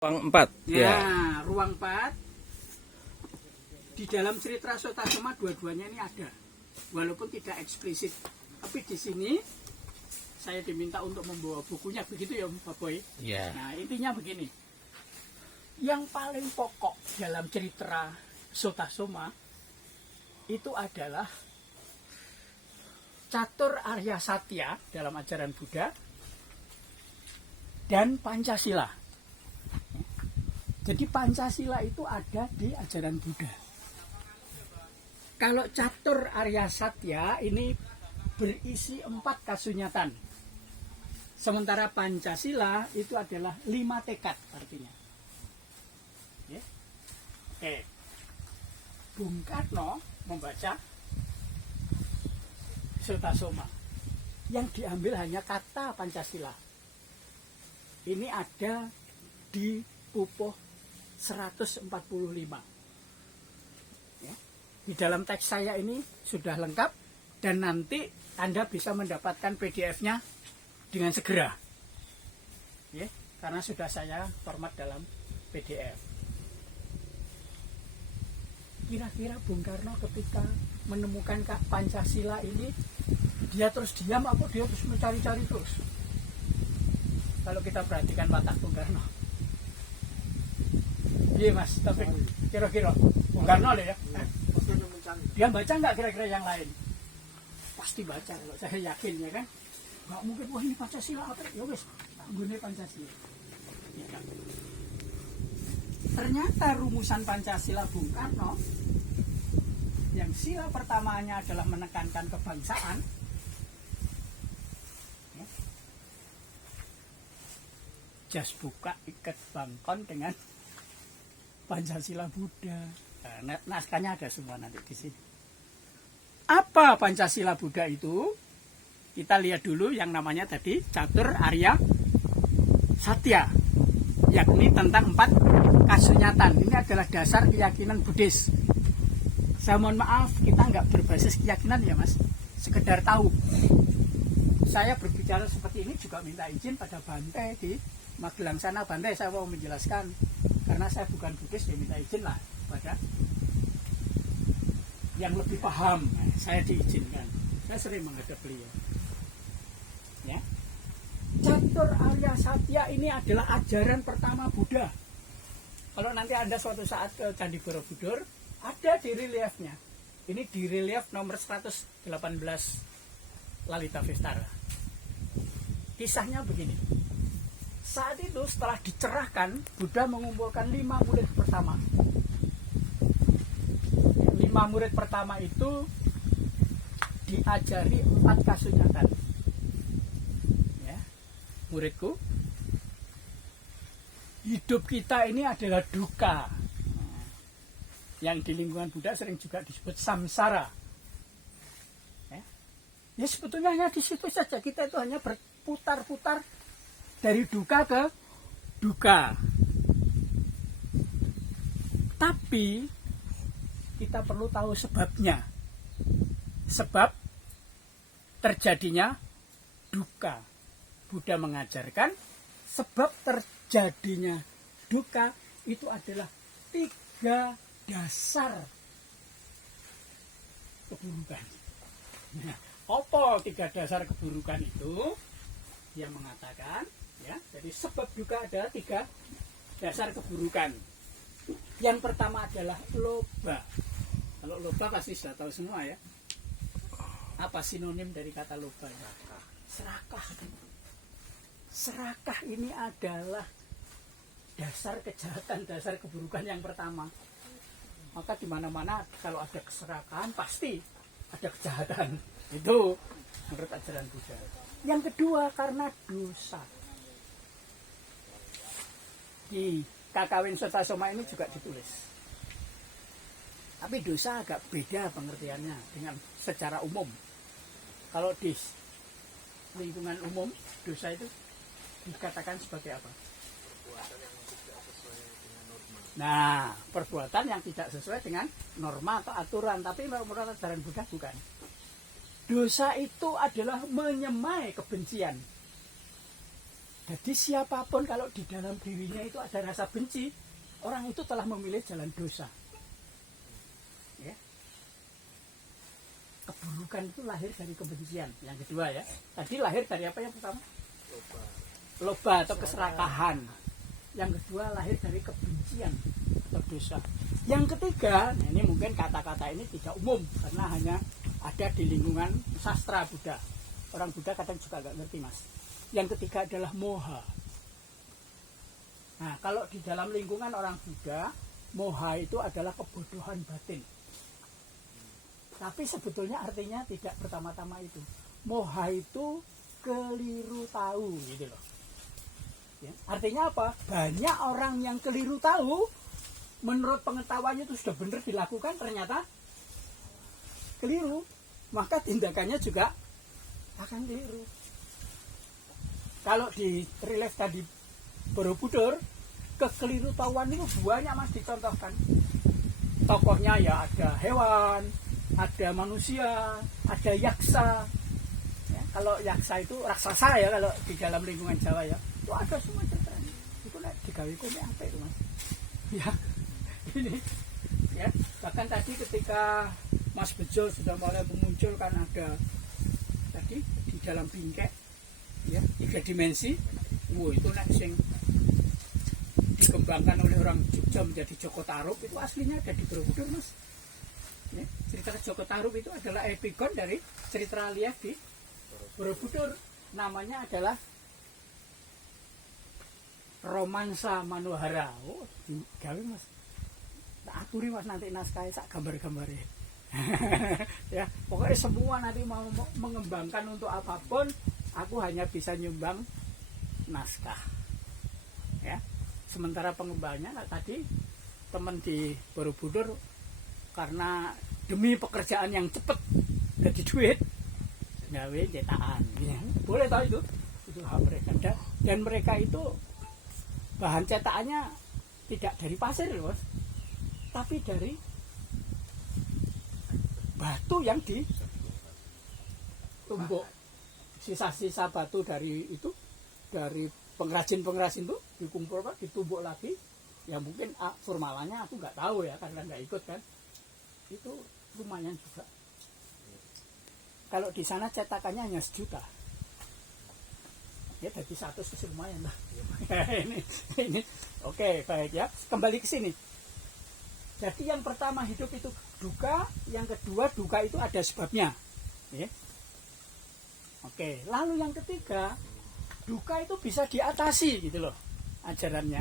Ruang 4. Ya, ruang 4. Di dalam cerita Sotasoma dua-duanya ini ada. Walaupun tidak eksplisit. Tapi di sini saya diminta untuk membawa bukunya, begitu ya Pak Boy? Iya. Nah, intinya begini. Yang paling pokok dalam cerita Sotasoma itu adalah Catur Arya Satya dalam ajaran Buddha dan Pancasila. Jadi Pancasila itu ada di ajaran Buddha. Kalau Catur Arya Satya ini berisi 4 kasunyatan. Sementara Pancasila itu adalah 5 tekad artinya. Ya. Oke. Bung Karno membaca Sotasoma. Yang diambil hanya kata Pancasila. Ini ada di pupuh 145. Ya. Di dalam teks saya ini sudah lengkap dan nanti Anda bisa mendapatkan PDF-nya dengan segera. Ya, karena sudah saya format dalam PDF. Kira-kira Bung Karno ketika menemukan Pancasila ini dia terus diam atau dia terus mencari-cari terus? Kalau kita perhatikan watak Bung Karno. Iya Mas, tapi kira-kira Bung Karno ya, dia baca nggak kira-kira yang lain? Pasti baca, kalau saya yakin ya kan. Nggak mungkin, wah ini Pancasila apa? Ya wes, gune Pancasila. Tidak. Ternyata rumusan Pancasila Bung Karno, yang sila pertamanya adalah menekankan kebangsaan, ya. Jas buka ikat bangkon dengan Pancasila Buddha. Nah, naskahnya ada semua nanti di sini. Apa Pancasila Buddha itu? Kita lihat dulu yang namanya tadi Catur Arya Satya, yakni tentang 4 kasunyatan. Ini adalah dasar keyakinan Buddhis. Saya mohon maaf, kita nggak berbasis keyakinan ya Mas, sekedar tahu. Saya berbicara seperti ini juga minta izin pada Bante di Magelang sana. Bante, saya mau menjelaskan. Karena saya bukan Buddhis, ya minta izin lah pada yang lebih paham. Saya diizinkan. Saya sering menghadap beliau. Ya. Catur Arya Satya ini adalah ajaran pertama Buddha. Kalau nanti Anda suatu saat ke Candi Borobudur, ada di reliefnya. Ini di relief nomor 118 Lalita Vistara. Kisahnya begini. Saat itu setelah dicerahkan, Buddha mengumpulkan 5 murid pertama. 5 murid pertama itu diajari 4 kasunyatan. Ya, muridku, hidup kita ini adalah duka. Yang di lingkungan Buddha sering juga disebut samsara. Ya sebetulnya hanya di situ saja, kita itu hanya berputar-putar dari duka ke duka. Tapi kita perlu tahu sebabnya. Sebab terjadinya duka. Buddha mengajarkan sebab terjadinya duka itu adalah 3 dasar keburukan. Nah, apa 3 dasar keburukan itu? Dia mengatakan, ya, jadi sebab duka ada 3 dasar keburukan. Yang pertama adalah loba. Kalau loba pasti sudah tahu semua ya. Apa sinonim dari kata loba? Serakah. Serakah ini adalah dasar kejahatan, dasar keburukan yang pertama. Maka di mana-mana kalau ada keserakahan pasti ada kejahatan. Itu menurut ajaran Buddha. Yang kedua karena dosa. Di Kakawin Sotasoma ini juga ditulis. Tapi dosa agak beda pengertiannya dengan secara umum. Kalau di lingkungan umum, dosa itu dikatakan sebagai apa? Nah, perbuatan yang tidak sesuai dengan norma atau aturan. Tapi menurut ajaran Buddha bukan. Dosa itu adalah menyemai kebencian. Jadi siapapun kalau di dalam dirinya itu ada rasa benci, orang itu telah memilih jalan dosa. Ya. Keburukan itu lahir dari kebencian. Yang kedua ya. Tadi lahir dari apa yang pertama? Loba atau keserakahan. Yang kedua lahir dari kebencian atau dosa. Yang ketiga, nah ini mungkin kata-kata ini tidak umum karena hanya ada di lingkungan sastra Buddha. Orang Buddha kadang juga nggak ngerti, Mas. Yang ketiga adalah moha. Nah, kalau di dalam lingkungan orang Buddha, moha itu adalah kebodohan batin. Tapi sebetulnya artinya tidak pertama-tama itu. Moha itu keliru tahu, gitu loh. Ya, artinya apa? Banyak orang yang keliru tahu, menurut pengetahuannya itu sudah benar dilakukan, ternyata keliru. Maka tindakannya juga akan keliru. Kalau di relief tadi Borobudur, kekeliru tahuan itu banyak, Mas, dicontohkan. Tokohnya ya ada hewan, ada manusia, ada yaksa. Ya, kalau yaksa itu raksasa ya, kalau di dalam lingkungan Jawa ya, itu ada semua ceritanya. Itu digawe komik apa itu, Mas? Ya, ini ya. Bahkan tadi ketika Mas Bejo sudah mulai memunculkan ada tadi di dalam bingkai ya 3 dimensi, itu sing dikembangkan oleh orang Jogja menjadi Joko Tarub, itu aslinya ada di Borobudur, Mas. Ya, cerita Joko Tarub itu adalah epikon dari cerita relief di Borobudur. Namanya adalah Romansa Manohara. Oh, digawe, Mas. Tak aturi, Mas, nanti naskahnya sak gambar-gambare. Ya, pokoknya semua nanti mau mengembangkan untuk apapun, aku hanya bisa nyumbang naskah. Ya. Sementara pengembangnya tadi teman di Borobudur karena demi pekerjaan yang cepat jadi duit, gawe cetakan. Ya. Boleh tahu itu hak mereka. Dan mereka itu bahan cetakannya tidak dari pasir, Bos, tapi dari batu yang ditumbuk. Sisa-sisa batu dari itu, dari pengrajin-pengrajin itu dikumpulkan, ditumbuk lagi. Ya mungkin formalanya aku nggak tahu ya, karena nggak ikut kan. Itu lumayan juga. Kalau di sana cetakannya hanya 1 juta. Ya dari 100 itu lumayan lah. ini oke, baik ya. Kembali ke sini. Jadi yang pertama hidup itu duka, yang kedua duka itu ada sebabnya. Ya. Oke, lalu yang ketiga, duka itu bisa diatasi gitu loh ajarannya.